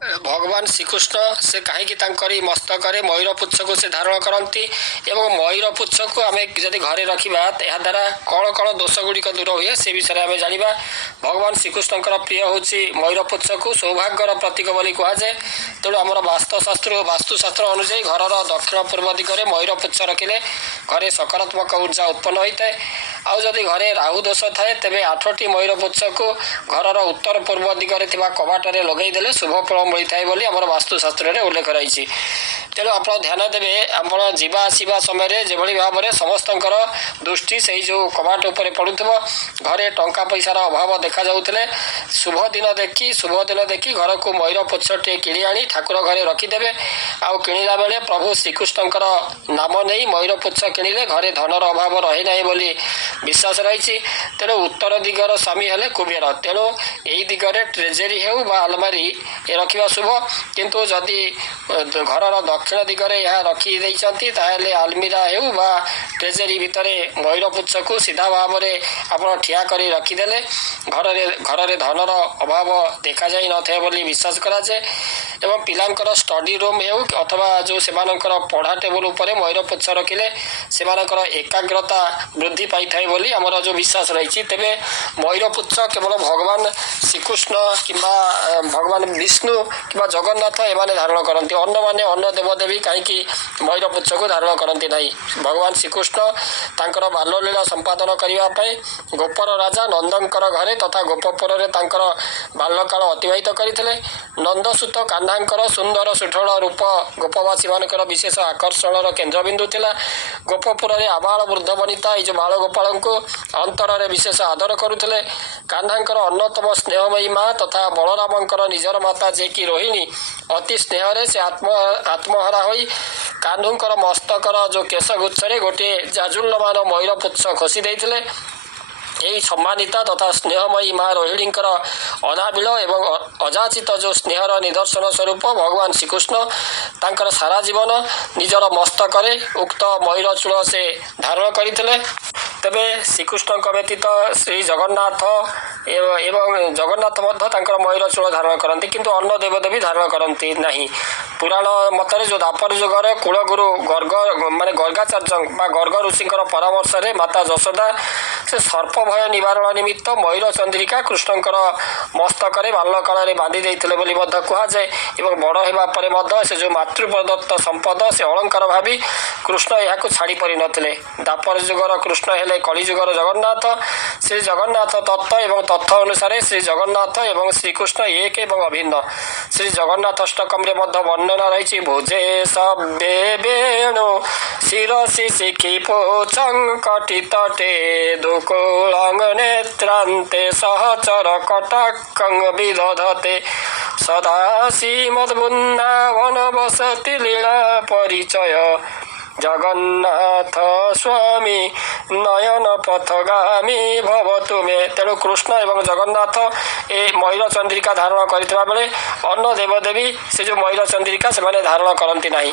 भगवान श्रीकृष्ण से कहीं मस्तक मयूर पुच्छ को से धारण करती एवं मयूर पुच्छ को आम जदि घरे रखा या द्वारा कौन कौन दोष गुड़िक दूर हुए से विषय आम जाना। भगवान श्रीकृष्ण प्रिय हूँ मयूर पुच्छ को सौभाग्यर प्रतीक बोली कहुए। तेणु आम वास्तुशास्त्र अनुजाई घर दक्षिण पूर्व दिगरे मयूर पुच्छ रखिले घरे सकारात्मक ऊर्जा उत्पन्न होता है। आउ जदि घरे राहु दोष थाए तेरे 8टी मयूर पुच्छ को घर उत्तर पूर्व दिगरे कबाटे लगेदेले शुभ फल मिलता है बोली आम वास्तुशास्त्र में उल्लेख रही। तेणु आप ध्यान देवे आप जावा आसवा समय जो भाव में समस्त दृष्टि से जो कबाट उपर पड़ुव घरे टंका पैसार अभाव देखा जाऊे शुभ दिन देखी घर को मयूर पुच्छटे किणी आनी ठाकुर घरे रखिदेवे। आउ किणला बेले प्रभु श्रीकृष्ण नाम नहीं मयूर पुच्छ किणिले घरे धनर अभाव रहे ना बोली विश्वास रही। तेणु उत्तर दिगर स्वामी हेले कुबेर। तेणु यही दिगरे ट्रेजेरी हो आलमारी ये रखा शुभ। किंतु जदि घर दक्षिण दिगरे यह रखी ताले आलमीरा हो ट्रेजेरी भितर मयूर पुच्छ को सीधा भाव में आप ठिया कर रखिदेले घर धनर अभाव देखा जाई नथे बोली विश्वास कराए। एवं पिलांकर स्टडी रूम हो अथवा जो से पढ़ा टेबुल उपर मयूर पुच्छ रखिले से एकाग्रता वृद्धि पाई थाए बोली आमर जो विश्वास रही। तेरे मयूर पुच्छ केवल भगवान श्रीकृष्ण किंबा भगवान विष्णु किंबा जगन्नाथ एमाने धारण करती अन्न माने अन्न देवदेवी कहीं मयूर पुच्छ को धारण करती नहीं। भगवान श्रीकृष्ण तांकर बाल्यलीला संपादन करने गोपर राजा नंदंकर घरे तथा गोपपुर बाल्यकाल अतिबाहित करते। नंदसुत कान्हांकर सुंदर सुठल रूप गोपवासी मानकर विशेष आकर्षण केन्द्रबिंदु थिला। गोपपुर में आबाल वृद्ध वनिता ये बाल गोपाल को अंतर में विशेष आदर करुले। कान्हांकर अन्नतम स्नेहमयी माँ तथा बलरामंकर निजर माता जे कि रोहिणी अति स्नेह से आत्महरा होई कान्हूंकर मस्तकर जो केशगुच्छरे गोटे जाजुल्यमान मयूर पुच्छ खोसी देइथिले। यही सम्मानिता तथा स्नेहमयी माँ रोहिणींकर अनाबिल एवं अजाचित जो स्नेहर निदर्शन स्वरूप भगवान श्रीकृष्ण तांकर सारा जीवन निजर मस्तकरे उक्त मयूर चूल से धारण करते। तेबे श्रीकृष्ण व्यतीत श्री जगन्नाथ एवं जगन्नाथ मयूर चूल धारण करती किंतु अन्न देवदेवी धारण करती नहीं। पुराण मतरे जो दापर जुगर कुलगुरु गर्ग माने गर्गाचार्य गर्ग ऋषि परामर्श में माता जशोदा से सर्प भय निवारण निमित्त मयूर चंद्रिका कृष्णकर मस्तक बाल्यकाल बांधि देते कहुए। एवं बड़ होगा से जो मातृप्रदत्त संपद से अलंकार भावी कृष्ण यहाँ छाड़ी पारि नथिले। दापर जुगर कृष्ण हेले कलिजुगर जगन्नाथ। श्री जगन्नाथ तत्व एवं तत्व अनुसार श्री जगन्नाथ एवं श्रीकृष्ण एक एवं अभिन्न। श्री जगन्नाथ अष्टकम वर्णन रही भुजे सब्बे वेणु शिरसि शिखि पोचंकटि तटे दुकुलं नेत्रान्ते सहचर कटाकं विदधते सदा श्रीमद्वृन्दावन वसति लीला परिचय जगन्नाथ स्वामी नयन पथगामी भवतु मे। तेणु कृष्ण एवं जगन्नाथ ए मयूर चंद्रिका धारण करथिबा बेले अन्न देवदेवी से जो मयूर चंद्रिका से धारण करती नहीं।